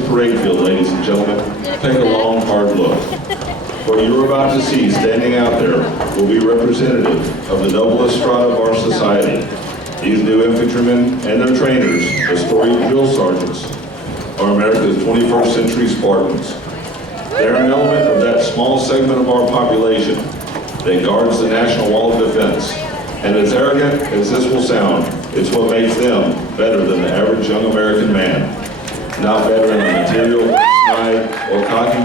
the parade field, ladies and gentlemen, take a long, hard look. What you're about to see standing out there will be representative of the noblest strata of our society. These new infantrymen and their trainers, the storied drill sergeants, are America's 21st century Spartans. They're an element of that small segment of our population that guards the national wall of defense. And as arrogant as this will sound, it's what makes them better than the average young American man. Not better in a material, snide, or cocky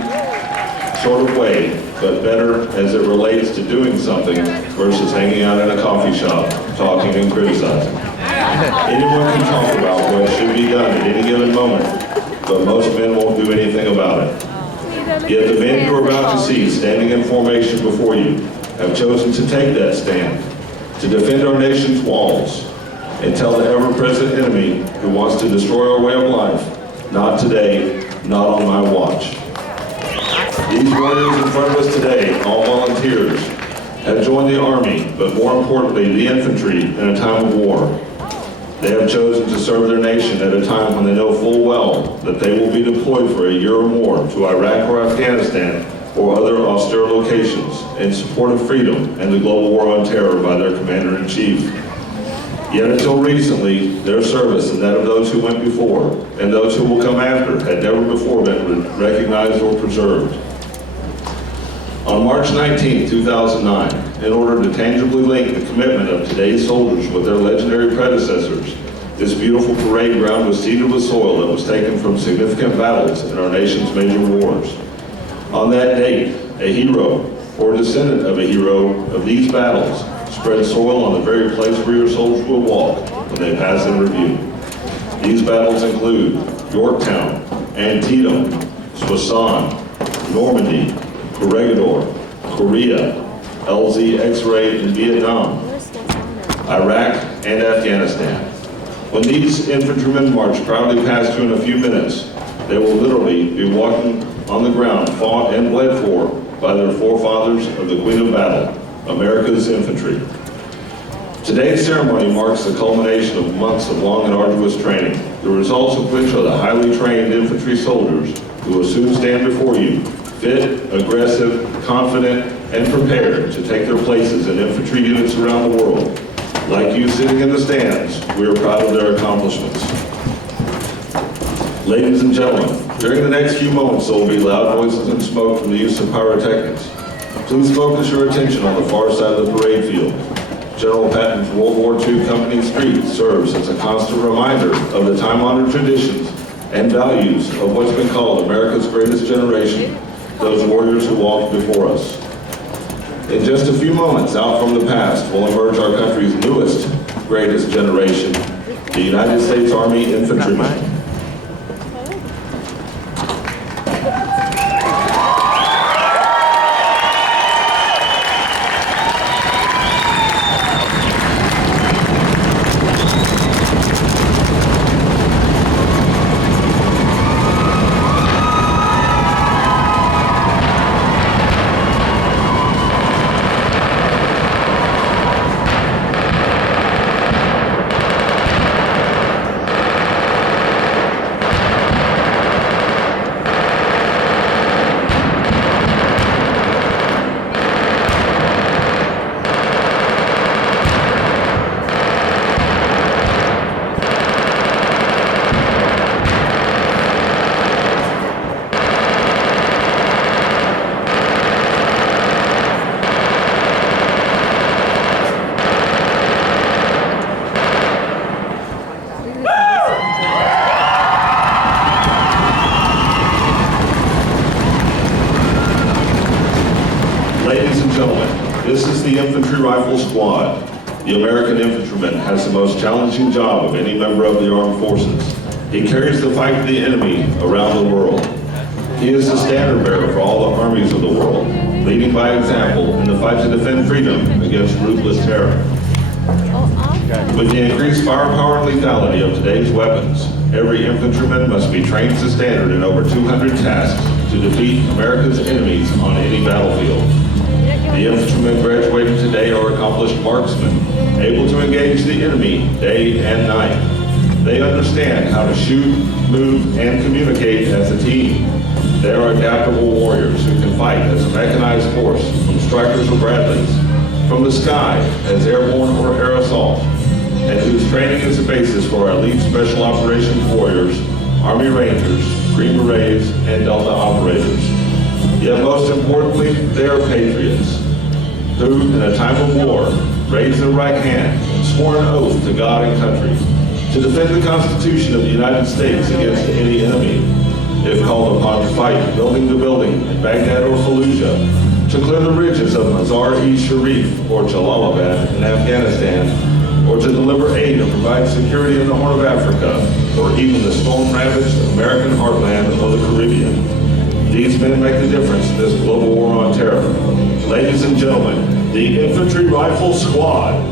sort of way, but better as it relates to doing something versus hanging out in a coffee shop, talking and criticizing. Anyone can talk about what should be done at any given moment, but most men won't do anything about it. Yet the men you are about to see standing in formation before you have chosen to take that stand, to defend our nation's walls, and tell the ever-present enemy who wants to destroy our way of life, not today, not on my watch. These warriors in front of us today, all volunteers, have joined the Army, but more importantly, the infantry in a time of war. They have chosen to serve their nation at a time when they know full well that they will be deployed for a year or more to Iraq or Afghanistan or other austere locations in support of freedom and the global war on terror by their commander-in-chief. Yet until recently, their service and that of those who went before and those who will come after had never before been recognized or preserved. On March 19, 2009, in order to tangibly link the commitment of today's soldiers with their legendary predecessors, this beautiful parade ground was seeded with soil that was taken from significant battles in our nation's major wars. On that date, a hero or descendant of a hero of these battles spread soil on the very place where your soldiers will walk when they pass in review. These battles include Yorktown, Antietam, Soissons, Normandy, Corregidor, Korea, LZ X-ray in Vietnam, Iraq, and Afghanistan. When these infantrymen march proudly past you in a few minutes, they will literally be walking on the ground fought and bled for by their forefathers of the Queen of Battle, America's infantry. Today's ceremony marks the culmination of months of long and arduous training, the results of which are the highly trained infantry soldiers who will soon stand before you, fit, aggressive, confident, and prepared to take their places in infantry units around the world. Like you sitting in the stands, we are proud of their accomplishments. Ladies and gentlemen, during the next few moments there will be loud noises and smoke from the use of pyrotechnics. Please focus your attention on the far side of the parade field. General Patton's World War II Company Street serves as a constant reminder of the time-honored traditions and values of what's been called America's greatest generation, those warriors who walked before us. In just a few moments, out from the past, will emerge our country's newest, greatest generation, the United States Army infantrymen. This is the Infantry Rifle Squad. The American infantryman has the most challenging job of any member of the armed forces. He carries the fight to the enemy around the world. He is the standard bearer for all the armies of the world, leading by example in the fight to defend freedom against ruthless terror. With the increased firepower and lethality of today's weapons, every infantryman must be trained to standard in over 200 tasks to defeat America's enemies on any battlefield. The infantrymen graduating today are accomplished marksmen, able to engage the enemy day and night. They understand how to shoot, move, and communicate as a team. They are adaptable warriors who can fight as a mechanized force, from strikers or Bradleys, from the sky as airborne or air assault, and whose training is the basis for our elite special operations warriors, Army Rangers, Green Berets, and Delta operators. Yet most importantly, they are patriots who, in a time of war, raised their right hand and swore an oath to God and country to defend the Constitution of the United States against any enemy, if called upon to fight building to building in Baghdad or Fallujah, to clear the ridges of Mazar-e-Sharif or Jalalabad in Afghanistan, or to deliver aid and provide security in the Horn of Africa, or even the storm-ravaged American heartland of the Caribbean. These men make the difference in this global war on terror. Ladies and gentlemen, the Infantry Rifle Squad.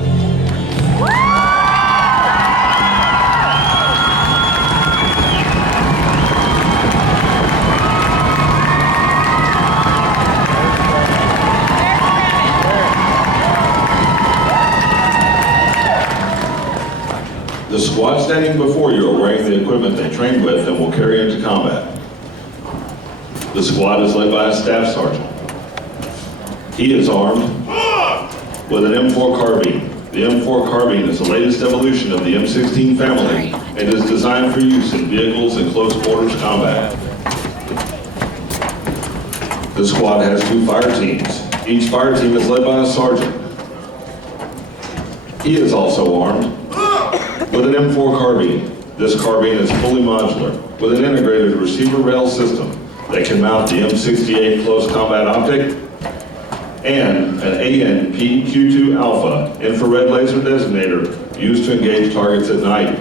The squad standing before you are wearing the equipment they trained with and will carry into combat. The squad is led by a staff sergeant. He is armed with an M4 carbine. The M4 carbine is the latest evolution of the M16 family and is designed for use in vehicles in close quarters combat. The squad has 2 fire teams. Each fire team is led by a sergeant. He is also armed with an M4 carbine. This carbine is fully modular with an integrated receiver rail system that can mount the M68 close combat optic and an AN-PQ2 Alpha infrared laser designator used to engage targets at night.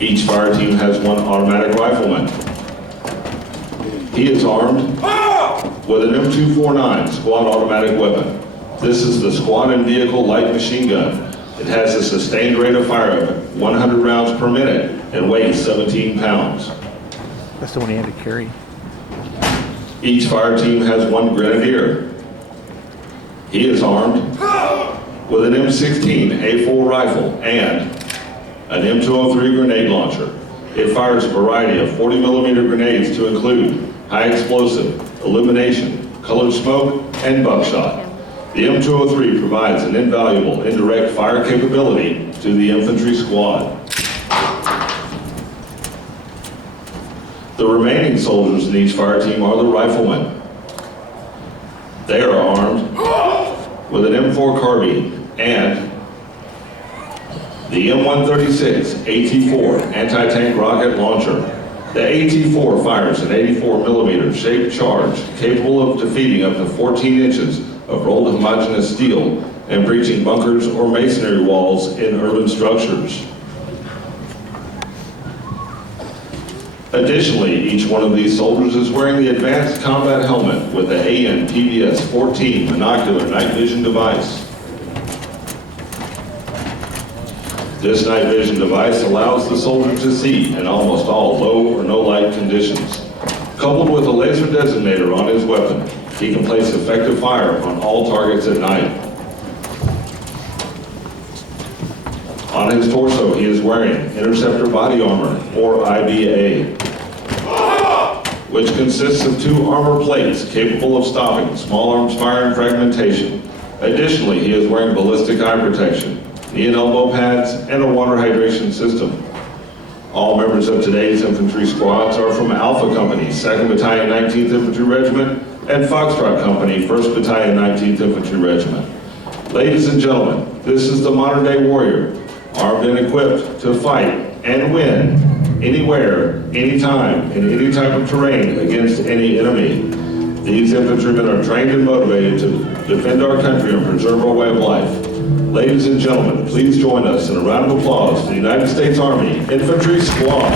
Each fire team has 1 automatic rifleman. He is armed with an M249 squad automatic weapon. This is the squad and vehicle light machine gun. It has a sustained rate of fire of 100 rounds per minute and weighs 17 pounds. That's the one he had to carry. Each fire team has 1 grenadier. He is armed with an M16 A4 rifle and an M203 grenade launcher. It fires a variety of 40mm grenades to include high explosive, illumination, colored smoke, and buckshot. The M203 provides an invaluable indirect fire capability to the infantry squad. The remaining soldiers in each fire team are the riflemen. They are armed with an M4 carbine and the M136 AT4 anti-tank rocket launcher. The AT4 fires an 84mm shaped charge capable of defeating up to 14 inches of rolled homogeneous steel and breaching bunkers or masonry walls in urban structures. Additionally, each one of these soldiers is wearing the advanced combat helmet with the AN-PBS-14 monocular night vision device. This night vision device allows the soldier to see in almost all low or no light conditions. Coupled with a laser designator on his weapon, he can place effective fire on all targets at night. On his torso, he is wearing interceptor body armor, or IBA, which consists of 2 armor plates capable of stopping small arms fire and fragmentation. Additionally, he is wearing ballistic eye protection, knee and elbow pads, and a water hydration system. All members of today's infantry squads are from Alpha Company, 2nd Battalion, 19th Infantry Regiment, and Foxtrot Company, 1st Battalion, 19th Infantry Regiment. Ladies and gentlemen, this is the modern-day warrior, armed and equipped to fight and win anywhere, anytime, in any type of terrain against any enemy. These infantrymen are trained and motivated to defend our country and preserve our way of life. Ladies and gentlemen, please join us in a round of applause for the United States Army Infantry Squad.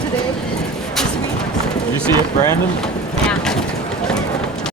Today, this week. Did you see it, Brandon? Yeah.